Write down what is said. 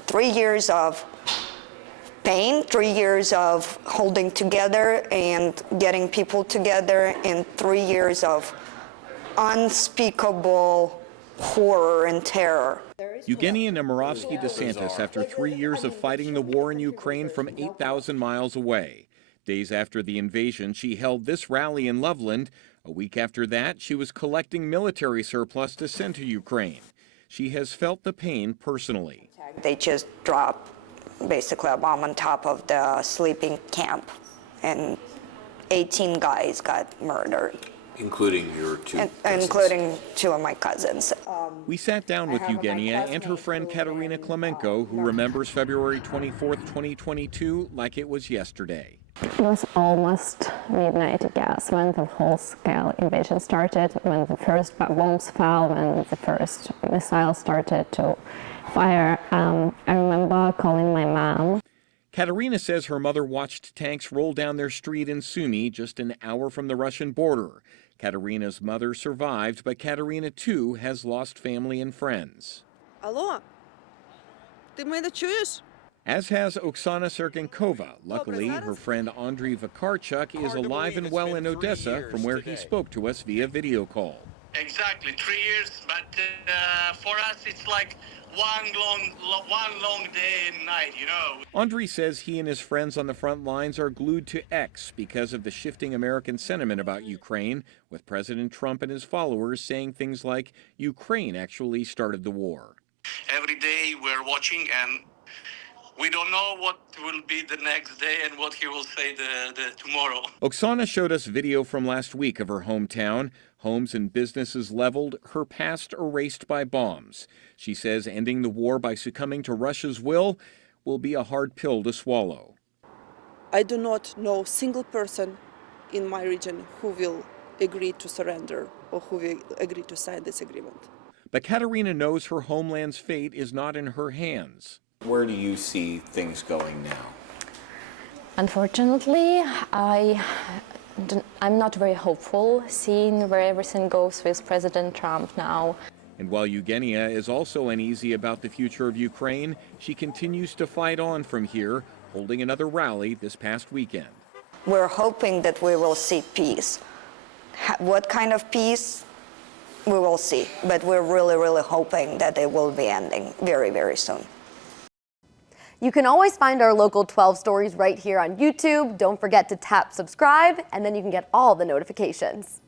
3 years of pain, 3 years of holding together and getting people together, and 3 years of unspeakable horror and terror. Eugenia Nemirovsky DeSantis, after 3 years of fighting the war in Ukraine from 8,000 miles away. Days after the invasion, she held this rally in Loveland. A week after that, she was collecting military surplus to send to Ukraine. She has felt the pain personally. They just dropped basically a bomb on top of the sleeping camp, and 18 guys got murdered. Including your two cousins. Including 2 of my cousins. We sat down with Eugenia and her friend Katerina Klemenko, who remembers February 24th, 2022 like it was yesterday. It was almost midnight, I guess, when the whole-scale invasion started, when the first bombs fell, when the first missiles started to fire. I remember calling my mom. Katerina says her mother watched tanks roll down their street in Sumy, just an hour from the Russian border. Katerina's mother survived, but Katerina, too, has lost family and friends. Алло, ти мене чуєш? As has Oksana Sergenkova. Luckily, her friend Andriy Vakarchuk is alive and well in Odessa, from where he spoke to us via video call. Exactly, 3 years, but for us it's like one long day and night, you know. Andriy says he and his friends on the front lines are glued to X because of the shifting American sentiment about Ukraine, with President Trump and his followers saying things like Ukraine actually started the war. Every day we're watching, and we don't know what will be the next day and what he will say the tomorrow. Oksana showed us video from last week of her hometown. Homes and businesses leveled, her past erased by bombs. She says ending the war by succumbing to Russia's will be a hard pill to swallow. I do not know a single person in my region who will agree to surrender or who will agree to sign this agreement. But Katerina knows her homeland's fate is not in her hands. Where do you see things going now? Unfortunately, I'm not very hopeful seeing where everything goes with President Trump now. And while Eugenia is also uneasy about the future of Ukraine, she continues to fight on from here, holding another rally this past weekend. We're hoping that we will see peace. What kind of peace? We will see. But we're really, really hoping that it will be ending very, very soon. You can always find our local 12 stories right here on YouTube. Don't forget to tap subscribe, and then you can get all the notifications.